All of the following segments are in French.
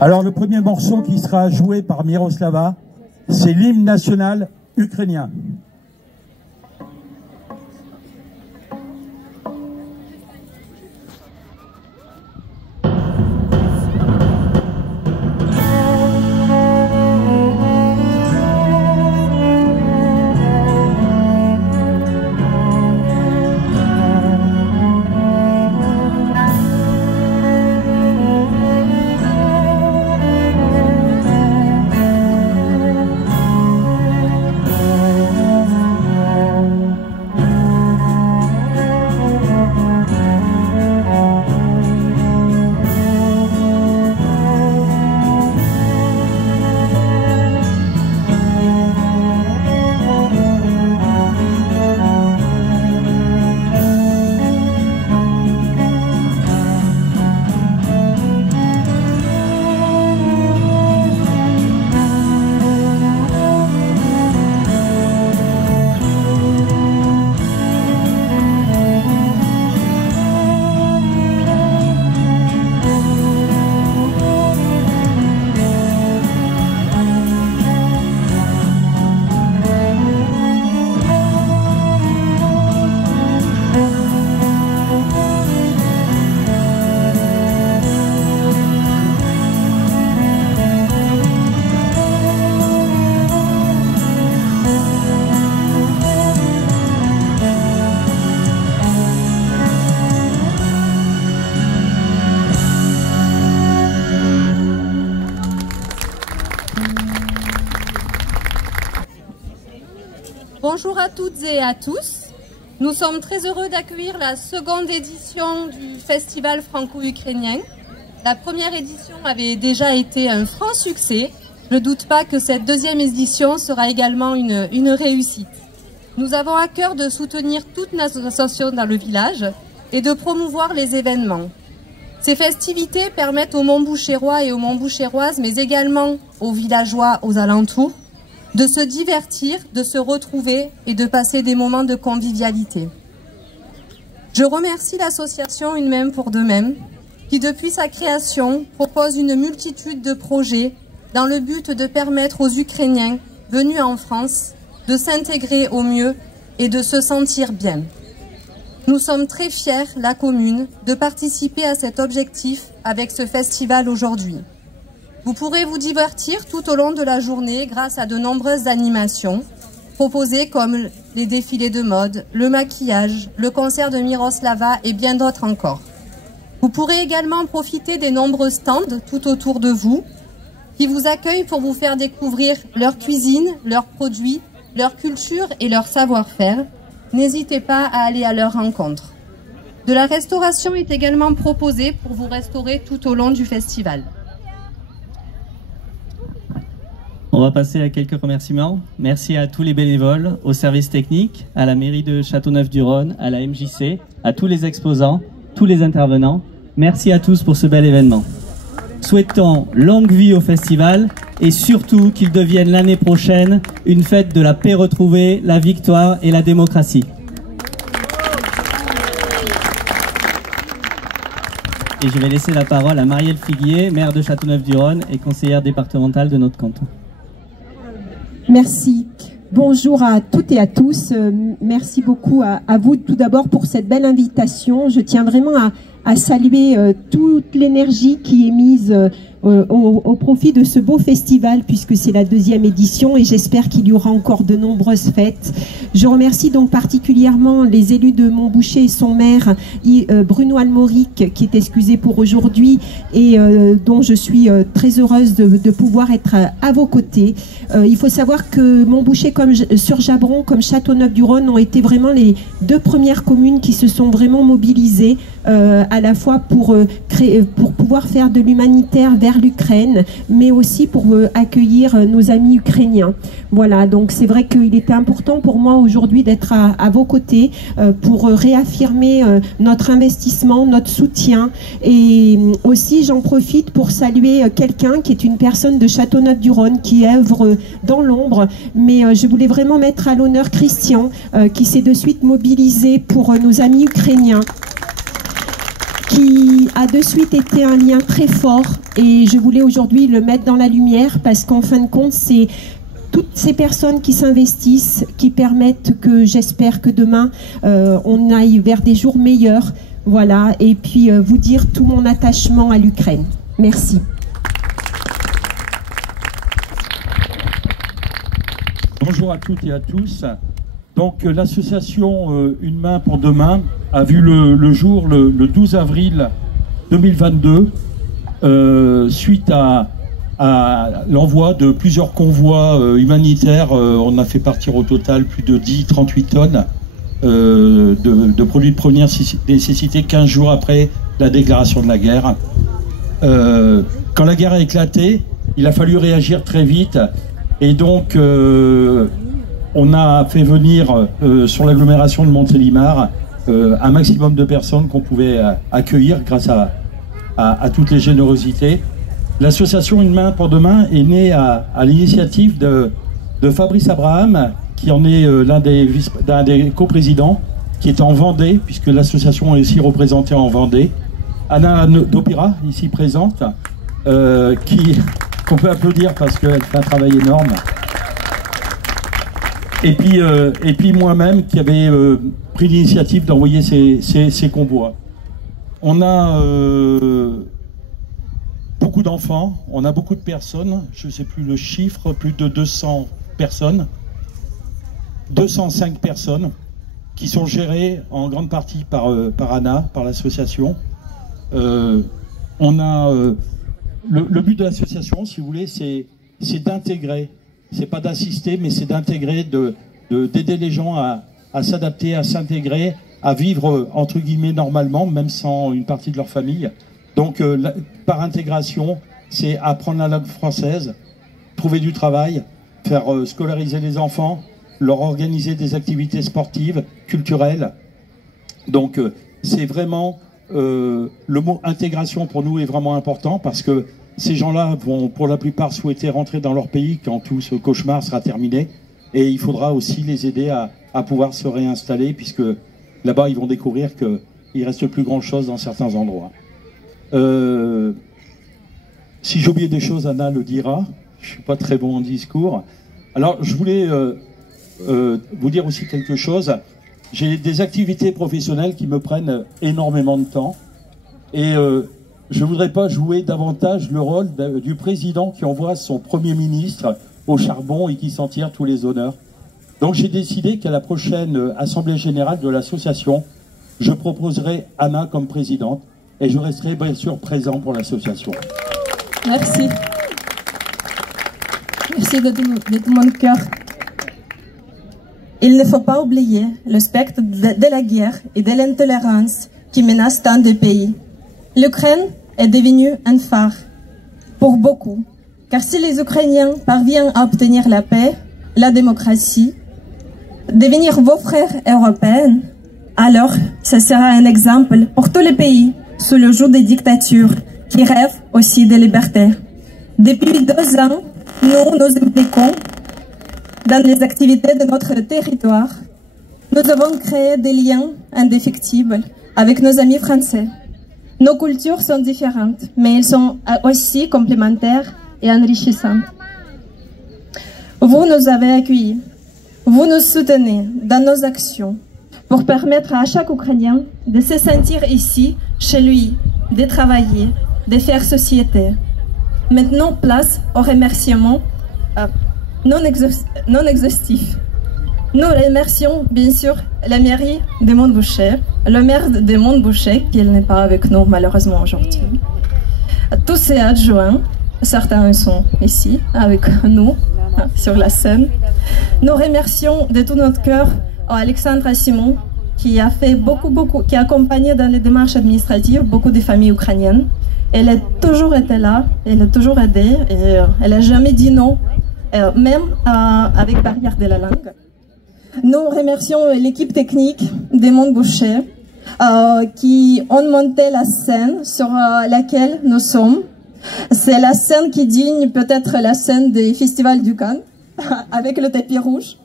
Alors le premier morceau qui sera joué par Miroslava, c'est l'hymne national ukrainien. Bonjour à toutes et à tous. Nous sommes très heureux d'accueillir la seconde édition du Festival franco-ukrainien. La première édition avait déjà été un franc succès. Je ne doute pas que cette deuxième édition sera également une réussite. Nous avons à cœur de soutenir toutes nos associations dans le village et de promouvoir les événements. Ces festivités permettent aux Montbouchérois et aux Montbouchéroises, mais également aux villageois aux alentours, de se divertir, de se retrouver et de passer des moments de convivialité. Je remercie l'association Une Main pour Deux Mêmes, qui depuis sa création propose une multitude de projets dans le but de permettre aux Ukrainiens venus en France de s'intégrer au mieux et de se sentir bien. Nous sommes très fiers, la commune, de participer à cet objectif avec ce festival aujourd'hui. Vous pourrez vous divertir tout au long de la journée grâce à de nombreuses animations proposées comme les défilés de mode, le maquillage, le concert de Miroslava et bien d'autres encore. Vous pourrez également profiter des nombreux stands tout autour de vous qui vous accueillent pour vous faire découvrir leur cuisine, leurs produits, leur culture et leur savoir-faire. N'hésitez pas à aller à leur rencontre. De la restauration est également proposée pour vous restaurer tout au long du festival. On va passer à quelques remerciements. Merci à tous les bénévoles, au service technique, à la mairie de Châteauneuf-du-Rhône, à la MJC, à tous les exposants, tous les intervenants. Merci à tous pour ce bel événement. Souhaitons longue vie au festival et surtout qu'il devienne l'année prochaine une fête de la paix retrouvée, la victoire et la démocratie. Et je vais laisser la parole à Marielle Figuier, maire de Châteauneuf-du-Rhône et conseillère départementale de notre canton. Merci. Bonjour à toutes et à tous. Merci beaucoup à vous tout d'abord pour cette belle invitation. Je tiens vraiment à saluer toute l'énergie qui est mise au profit de ce beau festival puisque c'est la deuxième édition et j'espère qu'il y aura encore de nombreuses fêtes. Je remercie donc particulièrement les élus de Montboucher et son maire Bruno Almoric qui est excusé pour aujourd'hui et dont je suis très heureuse de pouvoir être à vos côtés. Il faut savoir que Montboucher comme sur Jabron comme Châteauneuf-du-Rhône ont été vraiment les deux premières communes qui se sont vraiment mobilisées à la fois pour pouvoir faire de l'humanitaire vers l'Ukraine, mais aussi pour accueillir nos amis ukrainiens. Voilà, donc c'est vrai qu'il était important pour moi aujourd'hui d'être à vos côtés pour réaffirmer notre investissement, notre soutien. Et aussi, j'en profite pour saluer quelqu'un qui est une personne de Châteauneuf-du-Rhône qui œuvre dans l'ombre, mais je voulais vraiment mettre à l'honneur Christian qui s'est de suite mobilisé pour nos amis ukrainiens, qui a de suite été un lien très très fort et je voulais aujourd'hui le mettre dans la lumière parce qu'en fin de compte, c'est toutes ces personnes qui s'investissent, qui permettent que j'espère que demain, on aille vers des jours meilleurs. Voilà, et puis vous dire tout mon attachement à l'Ukraine. Merci. Bonjour à toutes et à tous. Donc l'association Une main pour demain a vu le jour le 12 avril 2022 suite à l'envoi de plusieurs convois humanitaires. On a fait partir au total plus de 38 tonnes de produits de première nécessité 15 jours après la déclaration de la guerre. Quand la guerre a éclaté, il a fallu réagir très vite et donc on a fait venir sur l'agglomération de Montélimar un maximum de personnes qu'on pouvait accueillir grâce à toutes les générosités. L'association Une main pour demain est née à l'initiative de Fabrice Abraham, qui en est l'un des coprésidents, qui est en Vendée, puisque l'association est aussi représentée en Vendée. Anna Dopira, ici présente, qu'on peut applaudir parce qu'elle fait un travail énorme. Et puis moi-même qui avais pris l'initiative d'envoyer ces convois. On a beaucoup d'enfants, on a beaucoup de personnes, je ne sais plus le chiffre, plus de 200 personnes, 205 personnes qui sont gérées en grande partie par Anna, par l'association. On a le but de l'association, si vous voulez, c'est d'intégrer, c'est pas d'assister, mais c'est d'intégrer, d'aider les gens à s'adapter, à s'intégrer, à vivre entre guillemets normalement, même sans une partie de leur famille. Donc par intégration, c'est apprendre la langue française, trouver du travail, faire scolariser les enfants, leur organiser des activités sportives, culturelles. Donc c'est vraiment, le mot intégration pour nous est vraiment important parce que ces gens-là vont pour la plupart souhaiter rentrer dans leur pays quand tout ce cauchemar sera terminé. Et il faudra aussi les aider à pouvoir se réinstaller puisque là-bas ils vont découvrir qu'il ne reste plus grand-chose dans certains endroits. Si j'ai oublié des choses, Anna le dira. Je ne suis pas très bon en discours. Alors, je voulais vous dire aussi quelque chose. J'ai des activités professionnelles qui me prennent énormément de temps. Et je ne voudrais pas jouer davantage le rôle du président qui envoie son Premier ministre au charbon et qui s'en tire tous les honneurs. Donc, j'ai décidé qu'à la prochaine Assemblée Générale de l'association, je proposerai Anna comme présidente. Et je resterai bien sûr présent pour l'association. Merci. Merci de tout mon cœur. Il ne faut pas oublier le spectre de la guerre et de l'intolérance qui menace tant de pays. L'Ukraine est devenue un phare pour beaucoup. Car si les Ukrainiens parviennent à obtenir la paix, la démocratie, devenir vos frères européens, alors ce sera un exemple pour tous les pays sous le joug des dictatures qui rêvent aussi de liberté. Depuis 2 ans, nous nous impliquons dans les activités de notre territoire. Nous avons créé des liens indéfectibles avec nos amis français. Nos cultures sont différentes, mais elles sont aussi complémentaires et enrichissantes. Vous nous avez accueillis, vous nous soutenez dans nos actions pour permettre à chaque Ukrainien de se sentir ici, chez lui, de travailler, de faire société. Maintenant, place aux remerciements non exhaustifs. Nous remercions bien sûr la mairie de Montboucher, le maire de Montboucher, qui n'est pas avec nous malheureusement aujourd'hui, tous ses adjoints, certains sont ici avec nous sur la scène. Nous remercions de tout notre cœur Alexandra Simon, qui a fait qui a accompagné dans les démarches administratives beaucoup de familles ukrainiennes. Elle a toujours été là, elle a toujours aidé, et elle n'a jamais dit non, même avec barrière de la langue. Nous remercions l'équipe technique des Montboucher qui ont monté la scène sur laquelle nous sommes. C'est la scène qui digne peut-être la scène des festivals du Cannes, avec le tapis rouge.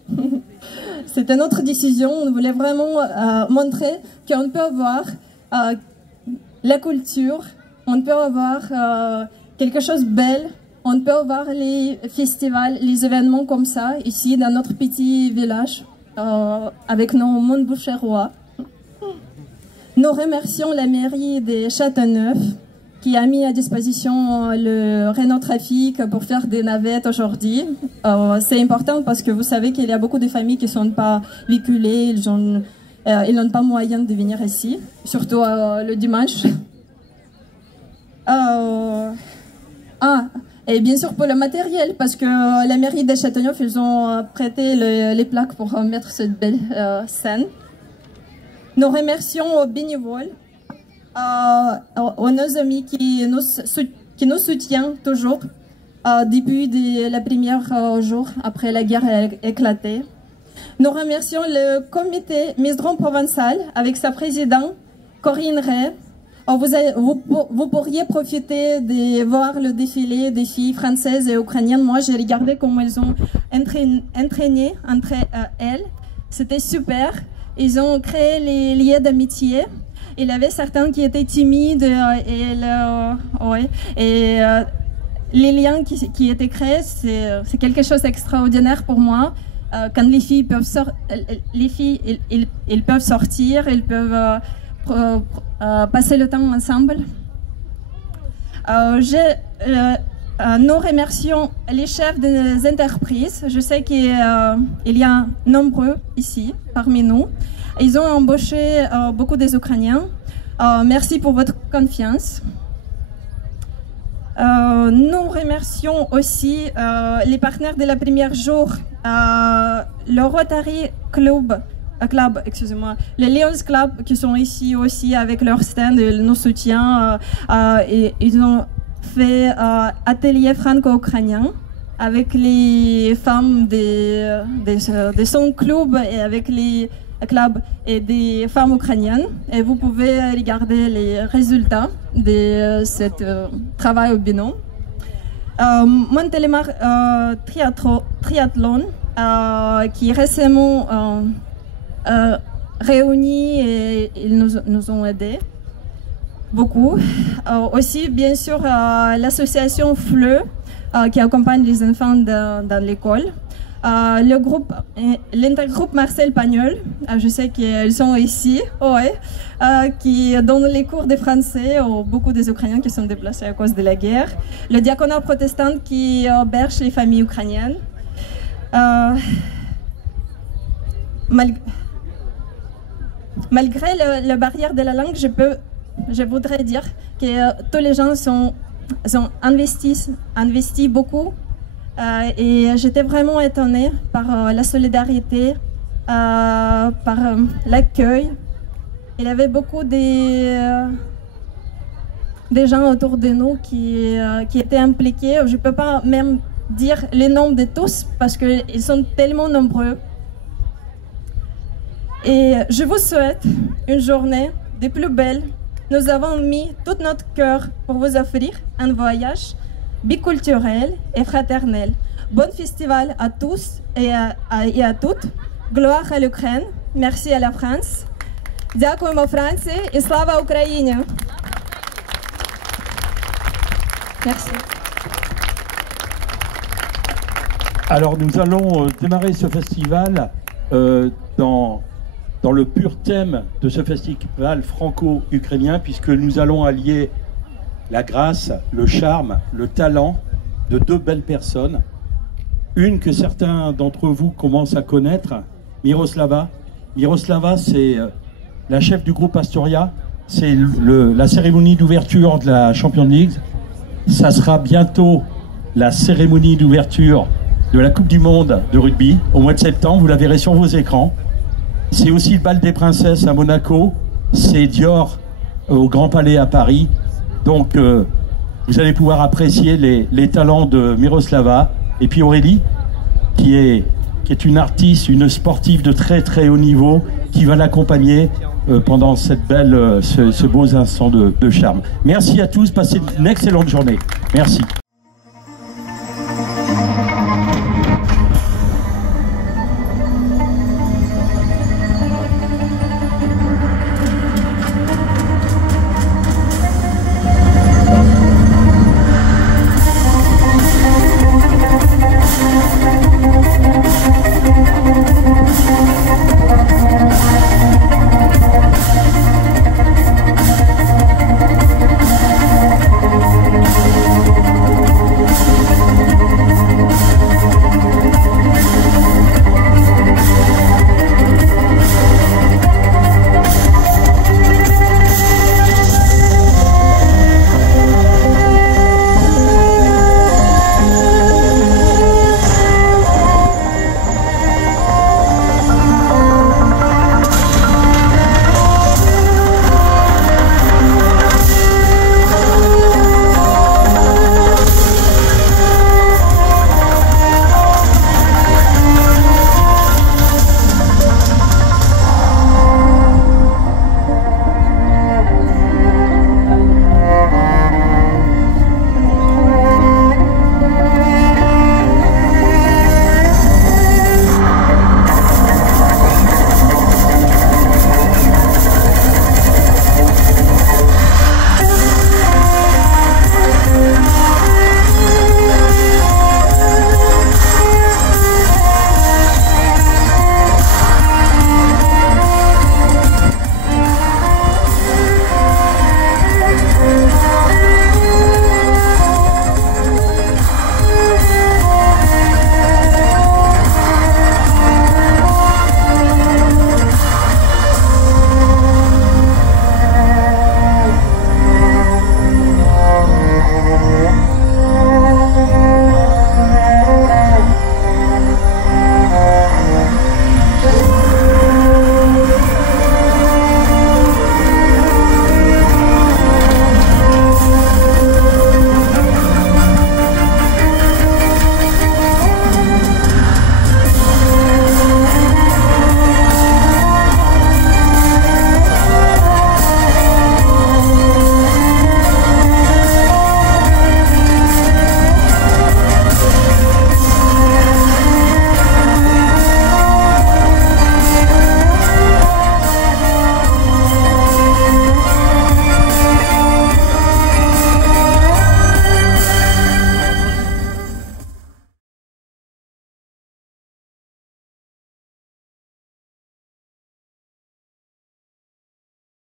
C'était notre décision, on voulait vraiment montrer qu'on peut avoir la culture, on peut avoir quelque chose de belle. On peut avoir les festivals, les événements comme ça, ici, dans notre petit village, avec nos Montboucherois. Nous remercions la mairie de Châteauneuf, qui a mis à disposition le Renault Trafic pour faire des navettes aujourd'hui. C'est important parce que vous savez qu'il y a beaucoup de familles qui ne sont pas véhiculées, ils n'ont pas moyen de venir ici, surtout le dimanche. Et bien sûr pour le matériel, parce que la mairie de Châteauneuf, ils ont prêté les plaques pour mettre cette belle scène. Nous remercions aux bénévoles, aux nos amis qui nous soutiennent toujours depuis la première jour après la guerre a éclaté. Nous remercions le comité Misdron provençal avec sa présidente Corinne Ray. Vous pourriez profiter de voir le défilé des filles françaises et ukrainiennes. Moi, j'ai regardé comment elles ont entraîné entre elles. C'était super. Ils ont créé les liens d'amitié. Il y avait certains qui étaient timides et les liens qui étaient créés, c'est quelque chose d'extraordinaire pour moi. Quand les filles peuvent ils peuvent sortir, ils peuvent passer le temps ensemble. Nous remercions les chefs des entreprises. Je sais qu'il y a nombreux ici parmi nous. Ils ont embauché beaucoup des Ukrainiens. Merci pour votre confiance. Nous remercions aussi les partenaires de la première jour, le Rotary Club, excusez-moi, les Lions Club qui sont ici aussi avec leur stand et nos soutiens. Et ils ont fait atelier franco-ukrainien avec les femmes de son club et avec les clubs et des femmes ukrainiennes. Et vous pouvez regarder les résultats de ce travail au binôme. Montélimar Triathlon qui récemment réunis et ils nous ont aidés beaucoup. Aussi, bien sûr, l'association FLE qui accompagne les enfants dans l'école. L'intergroupe Marcel Pagnol, je sais qu'ils sont ici, qui donnent les cours de français à beaucoup des Ukrainiens qui sont déplacés à cause de la guerre. Le diaconat protestant qui héberge les familles ukrainiennes. Malgré la barrière de la langue, je voudrais dire que tous les gens ont investi beaucoup. Et j'étais vraiment étonnée par la solidarité, par l'accueil. Il y avait beaucoup des gens autour de nous qui étaient impliqués. Je ne peux pas même dire les noms de tous parce qu'ils sont tellement nombreux. Et je vous souhaite une journée des plus belles. Nous avons mis tout notre cœur pour vous offrir un voyage biculturel et fraternel. Bon festival à tous et à toutes. Gloire à l'Ukraine. Merci à la France. Дякуємо Франції і слава Україні. Merci. Alors nous allons démarrer ce festival dans le pur thème de ce festival franco-ukrainien, puisque nous allons allier la grâce, le charme, le talent de deux belles personnes. Une que certains d'entre vous commencent à connaître, Miroslava. Miroslava, c'est la chef du groupe Astoria. C'est la cérémonie d'ouverture de la Champions League. Ça sera bientôt la cérémonie d'ouverture de la Coupe du Monde de rugby au mois de septembre. Vous la verrez sur vos écrans. C'est aussi le bal des princesses à Monaco. C'est Dior au Grand Palais à Paris. Donc, vous allez pouvoir apprécier les talents de Miroslava. Et puis Aurélie, qui est une artiste, une sportive de très très haut niveau, qui va l'accompagner pendant ce beau instant de charme. Merci à tous, passez une excellente journée. Merci.